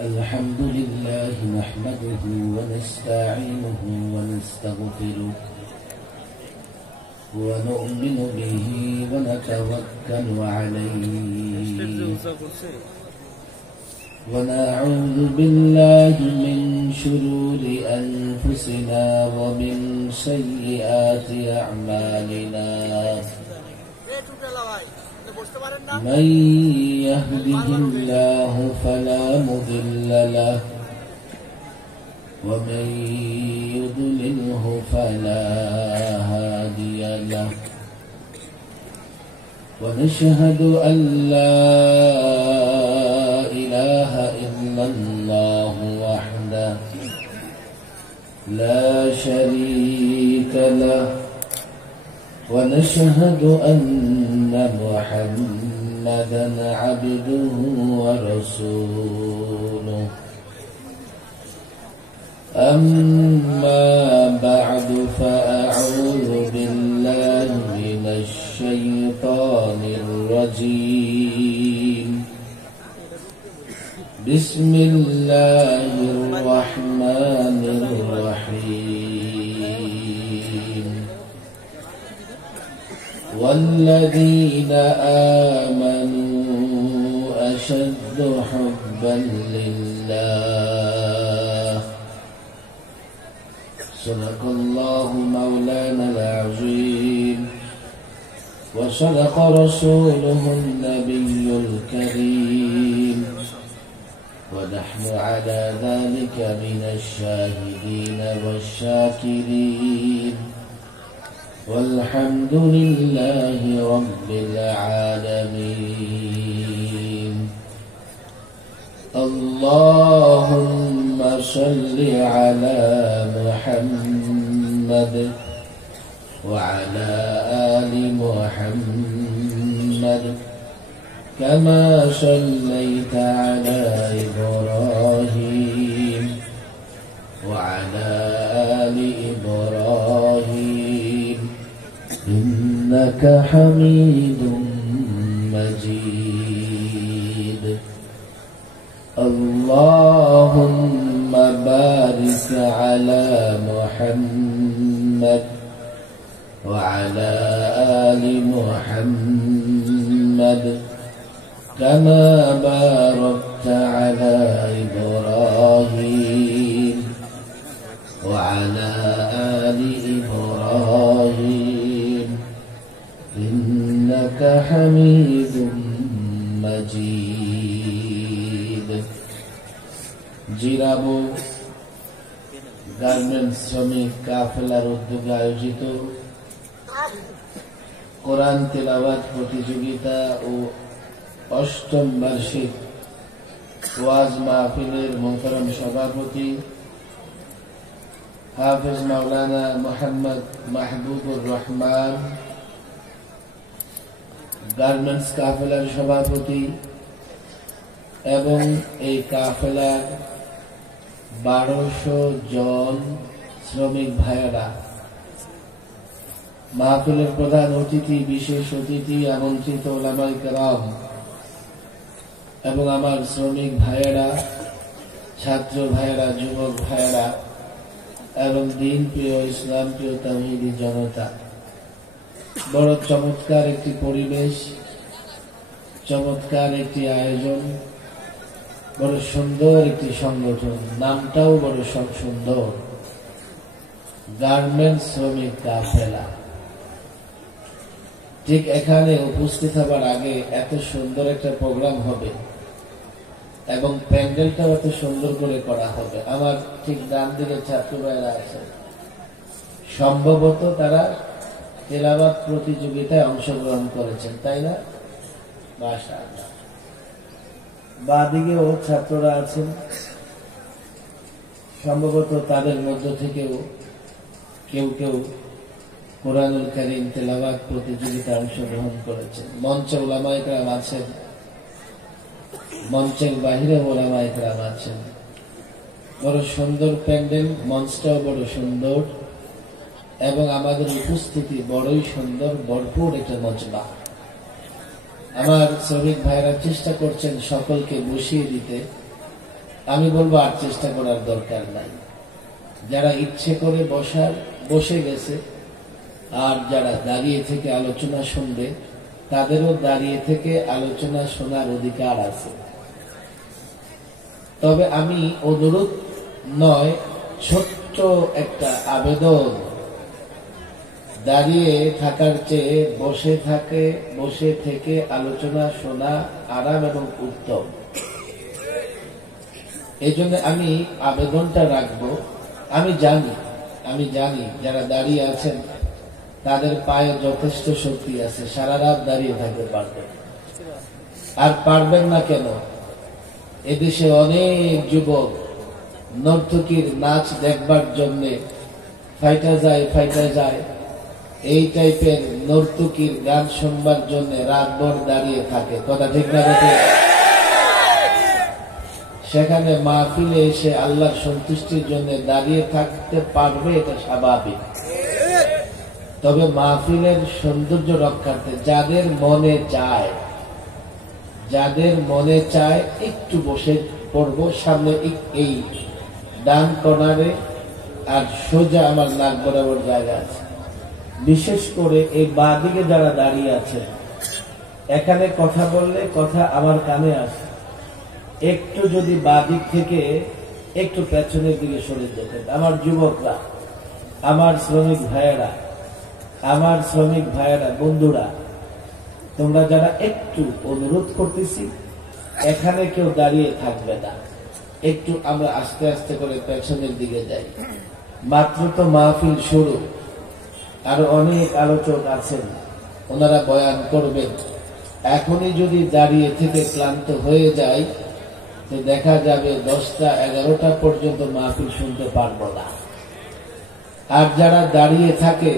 الحمد لله نحمده ونستعينه ونستغفره ونؤمن به ونتوكل عليه ونعوذ بالله من شرور أنفسنا ومن سيئات أعمالنا من يهده الله فلا مضل له ومن يضلله فلا هادي له ونشهد أن لا إله إلا الله وحده لا شريك له ونشهد أن محمدا عبده ورسوله أما بعد فأعوذ بالله من الشيطان الرجيم بسم الله الرحمن الرحيم والذين آمنوا أشد حبا لله صدق الله مولانا العظيم وصدق رسوله النبي الكريم ونحن على ذلك من الشاهدين والشاكرين والحمد لله رب العالمين اللهم صل على محمد وعلى آل محمد كما صليت على إبراهيم وعلى آل إبراهيم إنك حميد مجيد اللهم بارك على محمد وعلى آل محمد كما باركت على إبراهيم وعلى آل إبراهيم إنك حميد مجيد Zirabo garments শ্রমিক কাফেলার উদ্যোগে আয়োজিত কোরআন তেলাওয়াত প্রতিযোগিতা ও অষ্টম বার্ষিক ওয়াজ মাহফিলের মোহতারাম সভাপতি হাফেজ মাওলানা মোহাম্মদ মাহবুবুর রহমান, গার্মেন্টস কাফেলার সভাপতি এবং এই কাফেলার 1200 জন শ্রমিক ভাইয়েরা, মাহফিলের প্রধান অতিথি, বিশেষ অতিথি, আমন্ত্রিত উলামায়ে কেরাম এবং আমার শ্রমিক ভাইয়েরা, ছাত্র ভাইয়েরা, যুবক ভাইয়েরা এবং দিন প্রিয়, ইসলাম প্রিয় তাওহীদি জনতা, বড় চমৎকার একটি পরিবেশ, চমৎকার একটি আয়োজন, বড় সুন্দর একটি সংগঠন, নামটাও বড় সুন্দর, গার্মেন্টস শ্রমিক কাফেলা। ঠিক এখানে উপস্থিত হবার আগে এত সুন্দর একটা প্রোগ্রাম হবে এবং প্যান্ডেলটাও এত সুন্দর করে করা হবে। আমার ঠিক ডান দিকে ছাত্র ভাইরা আছে, সম্ভবত তারা তেলাওয়াত প্রতিযোগিতায় অংশগ্রহণ করেছেন, তাই না? মাশাআল্লাহ। বাদিকেও ছাত্ররা আছেন, সম্ভবত তাদের মধ্য থেকেও কেউ কেউ কোরআনুল কারীম তেলাওয়াত প্রতিযোগিতায় অংশগ্রহণ করেছেন। মঞ্চে উলামায়ে কেরাম আছেন, মঞ্চের বাহিরে উলামায়ে কেরাম আছেন। বড় সুন্দর প্যান্ডেল, মঞ্চটাও বড় সুন্দর এবং আমাদের উপস্থিতি বড়ই সুন্দর, ভরপুর একটা মজমা। আমার শ্রমিক ভাইরা চেষ্টা করছেন সকলকে বসিয়ে দিতে, আমি বলবো আর চেষ্টা করার দরকার নাই। যারা ইচ্ছে করে বসে গেছে, আর যারা দাঁড়িয়ে থেকে আলোচনা শুনবে তাদেরও দাঁড়িয়ে থেকে আলোচনা শোনার অধিকার আছে। তবে আমি অনুরোধ নয়, ছোট্ট একটা আবেদন, দাঁড়িয়ে থাকার চেয়ে বসে থেকে আলোচনা শোনা আরাম এবং উত্তম। এই জন্য আমি আবেদনটা রাখবো। আমি জানি যারা দাঁড়িয়ে আছেন তাদের পায়ে যথেষ্ট শক্তি আছে, সারা রাত দাঁড়িয়ে থাকতে পারবেন। আর পারবেন না কেন? এদেশে অনেক যুবক নর্তকীর নাচ দেখবার জন্য ফাইটা যায়, এই টাইপের নর্তকীর গান শুনবার জন্য রাতভর দাঁড়িয়ে থাকে। কথা ঠিক না? সেখানে মাহফিলে এসে আল্লাহর সন্তুষ্টির জন্য দাঁড়িয়ে থাকতে পারবে, এটা স্বাভাবিক। তবে মাহফিলের সৌন্দর্য রক্ষার্থে যাদের মনে চায় একটু বসে পড়বো সামনে এই ডান কর্নারে, আর সোজা আমার নাক বরাবর জায়গা আছে। বিশেষ করে এই বাঁ দিকে যারা দাঁড়িয়ে আছে, এখানে কথা বললে কথা আমার কানে আসে। একটু যদি বাঁ দিক থেকে একটু পেছনের দিকে সরে যেতেন। আমার যুবকরা, আমার শ্রমিক ভাইয়েরা, বন্ধুরা, তোমরা যারা, একটু অনুরোধ করতেছি, এখানে কেউ দাঁড়িয়ে থাকবে না। একটু আমরা আস্তে আস্তে করে পেছনের দিকে যাই। মাত্র তো মাহফিল শুরু, আরো অনেক আলোচক আছেন, ওনারা বয়ান করবেন। এখনই যদি দাঁড়িয়ে থেকে ক্লান্ত হয়ে যায় তো দেখা যাবে 10টা 11টা পর্যন্ত মাহফিল শুনতে পারবো না। আর যারা দাঁড়িয়ে থাকে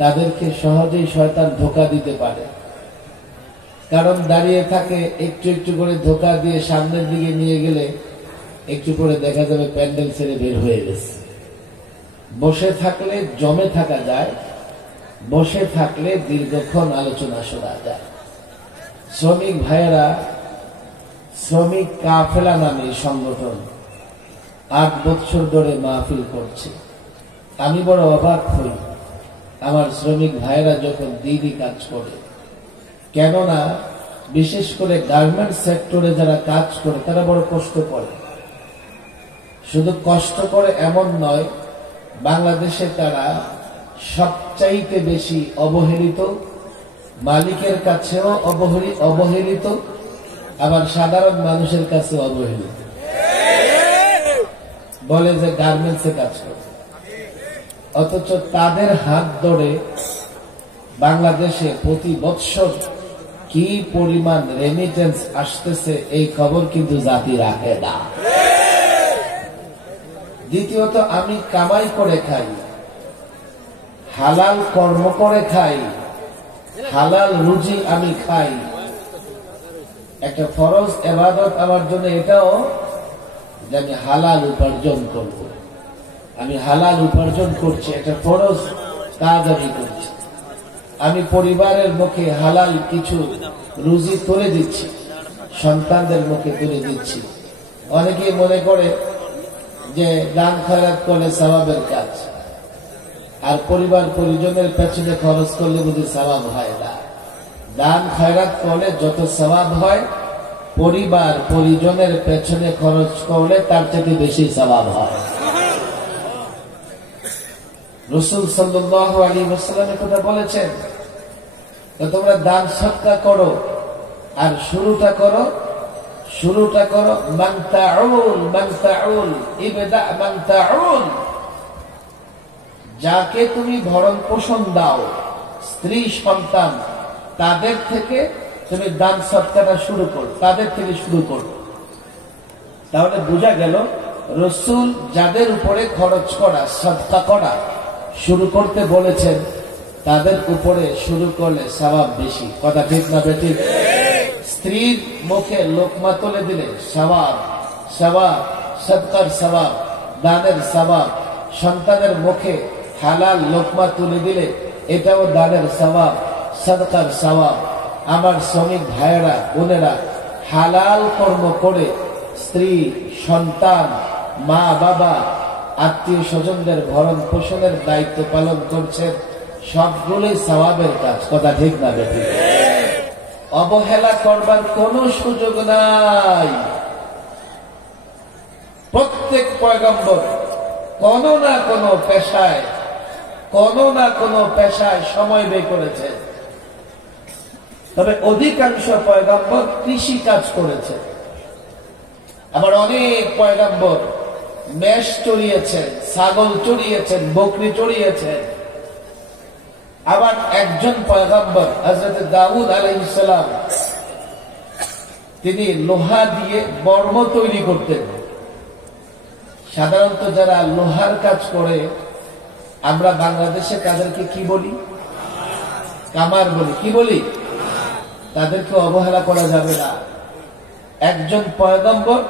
তাদেরকে সহজেই শয়তান ধোঁকা দিতে পারে, কারণ দাঁড়িয়ে থাকে একটু একটু করে ধোঁকা দিয়ে সামনের দিকে নিয়ে গেলে একটু করে দেখা যাবে প্যান্ডেল ছেড়ে বের হয়ে গেছে। বসে থাকলে জমে থাকা যায়, বসে থাকলে দীর্ঘক্ষণ আলোচনা শোনা যায়। শ্রমিক ভাইয়েরা, শ্রমিক কাফেলা নামে সংগঠন 8 বছর ধরে মাহফিল করছে। আমি বড় অবাক হই আমার শ্রমিক ভাইয়েরা যখন দিনই কাজ করে। কেননা বিশেষ করে গার্মেন্টস সেক্টরে যারা কাজ করে তারা বড় কষ্ট করে। শুধু কষ্ট করে এমন নয়, বাংলাদেশে তারা সবচাইতে বেশি অবহেলিত, মালিকের কাছেও অবহেলিত, আবার সাধারণ মানুষের কাছে অবহেলিত। বলে যে গার্মেন্টসে কাজ করে, অথচ তাদের হাত ধরে বাংলাদেশে প্রতি বৎসর কি পরিমাণ রেমিটেন্স আসতেছে এই খবর কিন্তু জাতি রাখে না। দ্বিতীয়ত, আমি কামাই করে খাই, হালাল কর্ম করে খাই, হালাল রুজি আমি খাই। একটা ফরজ ইবাদত আমার জন্য এটাও যে আমি হালাল উপার্জন করব। আমি হালাল উপার্জন করছি, একটা ফরজ কাজ আমি করছি। আমি পরিবারের মুখে হালাল কিছু রুজি তুলে দিচ্ছি, সন্তানদের মুখে তুলে দিচ্ছি। অনেকেই মনে করে যে দান খয়রাত করলে সওয়াবের কাজ, আর পরিবার পরিজনের পেছনে খরচ করলে বুঝি সওয়াব হয় না। দান খয়রাত করলে যত সওয়াব হয়, পরিবার পরিজনের পেছনে খরচ করলে তার থেকে বেশি সওয়াব হয়। রাসূল সাল্লাল্লাহু আলাইহি ওয়াসাল্লাম কথা বলেছেন, তোমরা দান সদকা করো, আর শুরুটা করো মান তাউল ইবদা মান তাউল। যাকে তুমি ভরণ পোষণ দাও, স্ত্রী সন্তান, তাদের থেকে তুমি দান সদকাটা শুরু করো, তাদের থেকে শুরু করো। তাহলে বোঝা গেল রাসূল যাদের উপরে খরচ করা, সদকা করা শুরু করতে বলেছেন, তাদের উপরে শুরু করলে সওয়াব বেশি। কথা ঠিক না বেঠিক? স্ত্রীর মুখে লোকমা তুলে দিলে সওয়াব, সদকার সওয়াব, দানের সওয়াব। সন্তানের মুখে হালাল লোকমা তুলে দিলে এটাও দানের সওয়াব, সদকার সওয়াব। আমার শ্রমিক ভাইয়েরা, বোনেরা, হালাল কর্ম করে স্ত্রী, সন্তান, মা বাবা, আত্মীয় স্বজনদের ভরণ পোষণের দায়িত্ব পালন করছেন, সবগুলোই সওয়াবের কাজ। কথা ঠিক না বেঠিক? অবহেলা করবার কোনো সুযোগ নাই। প্রত্যেক পয়গম্বর কোনো না কোনো পেশায় সময় ব্যয় করেছে। তবে অধিকাংশ পয়গম্বর কৃষি কাজ করেছে। আবার অনেক পয়গম্বর মেষ চড়িয়েছেন, ছাগল চড়িয়েছেন, বকরি চড়িয়েছেন। আবার একজন পয়গম্বর হযরত দাউদ আলাইহিস সালাম, তিনি লোহা দিয়ে বর্ম তৈরি করতেন। সাধারণত যারা লোহার কাজ করে, আমরা বাংলাদেশে তাদেরকে কি বলি? কামার বলি। কি বলি? তাদেরকে অবহেলা করা যাবে না। একজন পয়গম্বর,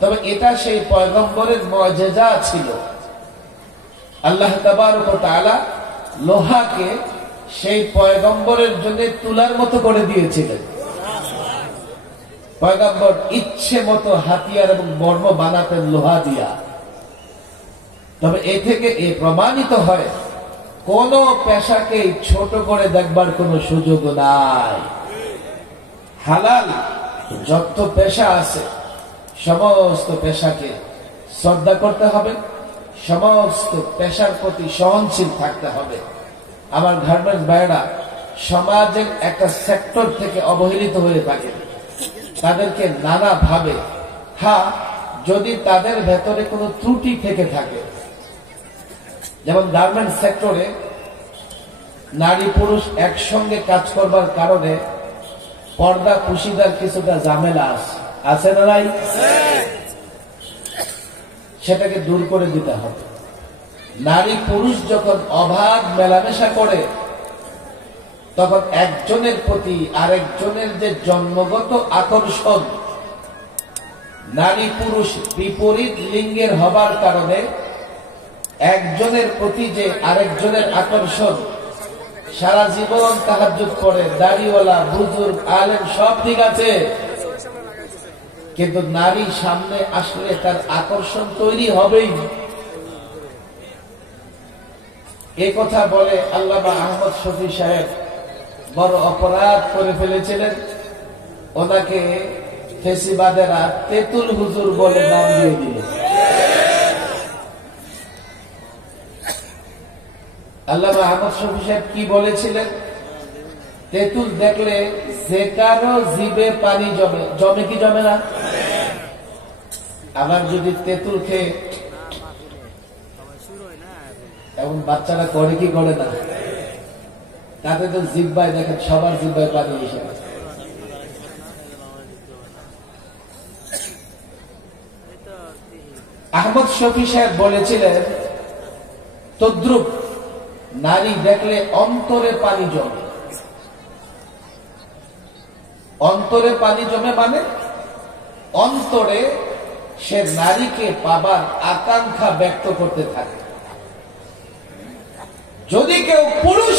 তবে এটা সেই পয়গম্বরের মুআজিজা ছিল। আল্লাহ তাবারক ওয়া তাআলা লোহাকে সেই পয়গম্বরের জন্য তুলার মতো করে দিয়েছিলেন। পয়গম্বর ইচ্ছে মতো হাতিয়ার এবং বর্ম বানাতেন লোহা দিয়া। তবে এ থেকে এ প্রমাণিত হয়, কোন পেশাকে ছোট করে দেখবার কোন সুযোগ নাই। হালাল যত পেশা আছে, সমস্ত পেশাকে শ্রদ্ধা করতে হবে, সমস্ত পেশার প্রতি সহনশীল থাকতে হবে। আমার গার্মেন্টস ভাইরা সমাজের একটা সেক্টর থেকে অবহেলিত হয়ে থাকে, তাদেরকে নানা ভাবে, যদি তাদের ভেতরে কোনো ত্রুটি থেকে থাকে, যেমন গার্মেন্টস সেক্টরে নারী পুরুষ একসঙ্গে কাজ করবার কারণে পর্দা পুশিদার কিছুটা ঝামেলা আছে না নাই? সেটাকে দূর করে দিতে হবে। নারী পুরুষ যখন অবাধ মেলামেশা করে, তখন একজনের প্রতি আরেকজনের যে জন্মগত আকর্ষণ, নারী পুরুষ বিপরীত লিঙ্গের হবার কারণে একজনের প্রতি যে আরেকজনের আকর্ষণ, সারা জীবন তাহাজ্জুদ পড়ে, দাড়িওয়ালা, বুজুর্গ, আলেম, সব ঠিক আছে, কিন্তু নারী সামনে আসলে তার আকর্ষণ তৈরি হবেই। এ কথা বলে আল্লামা আহমদ শফী সাহেব বড় অপরাধ করে ফেলেছিলেন। ওনাকে ফেসিবাদেরা তেতুল হুজুর বলে নাম দিয়ে দিল। আল্লামা আহমদ শফী সাহেব কি বলেছিলেন? তেতুল দেখলে যে কারো জিবে পানি জমে। জমে কি জমে না? আবার যদি তেতুল খেয়ে, এবং বাচ্চারা করে কি করে না, তাতে তো জিব্বায় দেখেন সবার জিব্বায় পানি এসে গেছে। আহমদ শফী সাহেব বলেছিলেন, তদ্রুপ নারী দেখলে অন্তরে পানি জমে। অন্তরে পানি জমে মানে অন্তরে সে নারীকে পাবার আকাঙ্ক্ষা ব্যক্ত করতে থাকে। যদি কেউ পুরুষ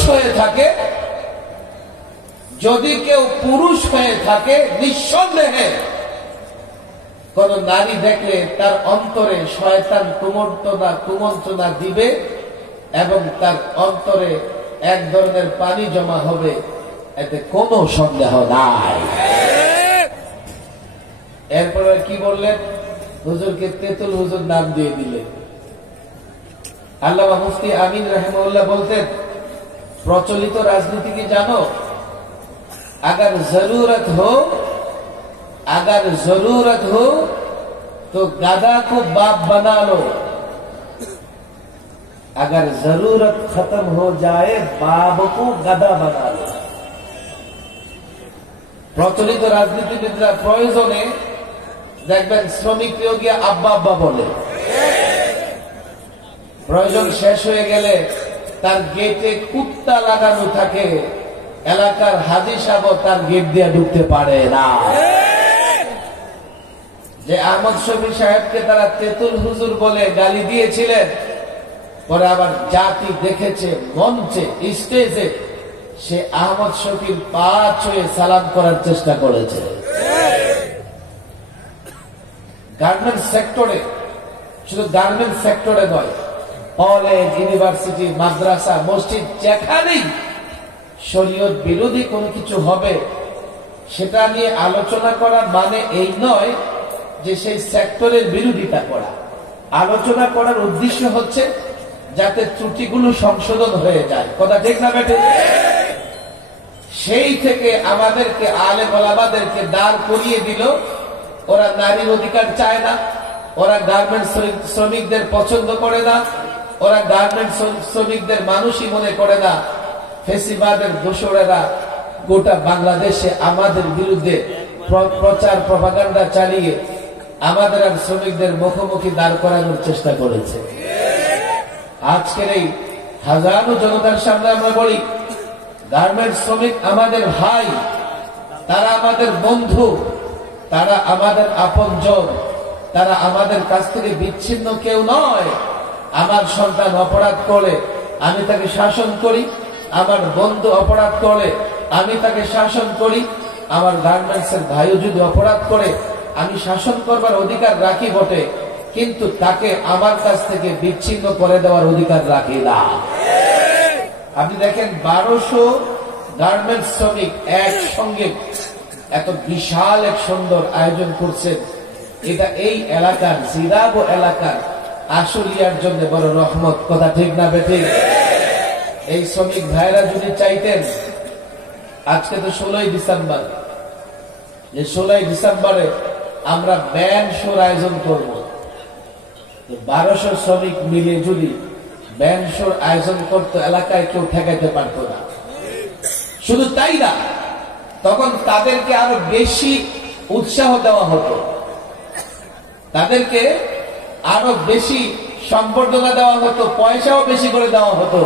হয়ে থাকে, নিঃসন্দেহে কোন নারী দেখলে তার অন্তরে শয়তান কুমন্ত্রণা দিবে এবং তার অন্তরে এক ধরনের পানি জমা হবে, এতে কোনো সন্দেহ নাই। এরপরে কি বললেন? হুজুরকে তেতুল হুজুর নাম দিয়ে দিলেন। আল্লামা মুফতি আমিন রাহিমাহুল্লাহ বলতেন, প্রচলিত রাজনীতি কি জানো? अगर जरूरत हो तो गधा को बाप बना लो, अगर जरूरत खत्म हो जाए बाप को गधा बना लो। প্রচলিত রাজনীতিবিদরা প্রয়োজনে দেখবেন শ্রমিককেও গিয়ে আব্বা আব্বা বলে। প্রয়োজন শেষ হয়ে গেলে তার গেটে কুত্তা লাগানো থাকে, এলাকার হাজী সাহেব তার গেট দিয়ে ঢুকতে পারে না। যে আহমদ শফী সাহেবকে তারা তেতুল হুজুর বলে গালি দিয়েছিলেন, পরে আবার জাতি দেখেছে মঞ্চে, স্টেজে সে আহমদ শফীর পা ছুঁয়ে সালাম করার চেষ্টা করেছে। গার্মেন্টস সেক্টরে, শুধু গার্মেন্টস সেক্টরে নয়, কলেজ, ইউনিভার্সিটি, মাদ্রাসা, মসজিদ, যেখানেই শরীয়ত বিরোধী কোনো কিছু হবে সেটা নিয়ে আলোচনা করা মানে এই নয় যে সেই সেক্টরের বিরোধিতা করা। আলোচনা করার উদ্দেশ্য হচ্ছে যাতে ত্রুটিগুলো সংশোধন হয়ে যায়। কথা ঠিক না বেটে? সেই থেকে আমাদেরকে, আলেম ওলামাদেরকে দাঁড় করিয়ে দিল। ওরা নারীর অধিকার চায় না, ওরা গার্মেন্টস শ্রমিকদের পছন্দ করে না, ওরা গার্মেন্টস শ্রমিকদের মানুষই মনে করে না। ফেসিবাদের দোসরেরা গোটা বাংলাদেশে আমাদের বিরুদ্ধে প্রচার প্রপাগান্ডা চালিয়ে আমাদের আর শ্রমিকদের মুখোমুখি দাঁড় করানোর চেষ্টা করেছে। আজকের এই হাজারো জনতার সামনে আমরা বলি, গার্মেন্টস শ্রমিক আমাদের ভাই, তারা আমাদের বন্ধু, তারা আমাদের আপনজন, তারা আমাদের কাছ থেকে বিচ্ছিন্ন কেউ নয়। আমার সন্তান অপরাধ করে আমি তাকে শাসন করি, আমার বন্ধু অপরাধ করে আমি তাকে শাসন করি, আমার গার্মেন্টসের ভাইও যদি অপরাধ করে আমি শাসন করবার অধিকার রাখি বটে, কিন্তু তাকে আমার কাছ থেকে বিচ্ছিন্ন করে দেওয়ার অধিকার রাখি না। আপনি দেখেন 1200 গার্মেন্টস শ্রমিক একসঙ্গে এত বিশাল এক সুন্দর আয়োজন করছেন। এটা এই এলাকার, জিরাবো এলাকার আশুলিয়ার জন্য বড় রহমত। কথা ঠিক না বেঠে? এই শ্রমিক ভাইরা যদি চাইতেন, আজকে তো 16ই ডিসেম্বর, যে 16ই ডিসেম্বরে আমরা ব্যান্ড শোর আয়োজন করব, 1200 শ্রমিক মিলে যদি ব্যান্ড শোর আয়োজন করতো, এলাকায় কেউ ঠেকাইতে পারত না। শুধু তাই না, তখন তাদেরকে আরো বেশি উৎসাহ দেওয়া হতো, তাদেরকে আরো বেশি সম্বর্ধনা দেওয়া হতো, পয়সাও বেশি করে দেওয়া হতো।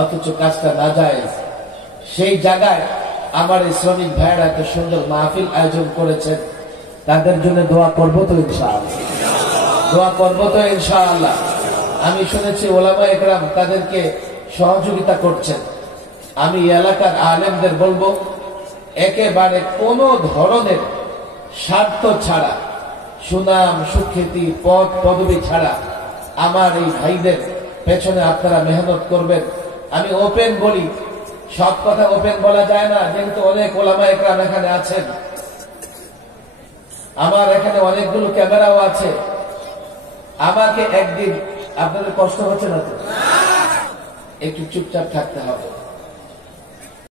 অথচ কাজটা না যায়। সেই জায়গায় আমার এই শ্রমিক ভাইয়েরা এত সুন্দর মাহফিল আয়োজন করেছেন, তাদের জন্য দোয়া করবো তো ইনশাআল্লাহ, দোয়া করবো তো ইনশাআল্লাহ। আমি শুনেছি ওলামা একরাম তাদেরকে সহযোগিতা করছেন। আমি এলাকার আলেমদের বলবো, একেবারে কোন ধরনের স্বার্থ ছাড়া, সুনাম সুখ্যাতি পদ পদবি ছাড়া আমার এই ভাইদের পেছনে আপনারা মেহনত করবেন। আমি ওপেন বলি, সব কথা ওপেন বলা যায় না, যেহেতু অনেক ওলামা একরাম এখানে আছেন, আমার এখানে অনেকগুলো ক্যামেরাও আছে। আমাকে একদিন, আপনাদের কষ্ট হচ্ছে না তো? একটু চুপচাপ থাকতে হবে।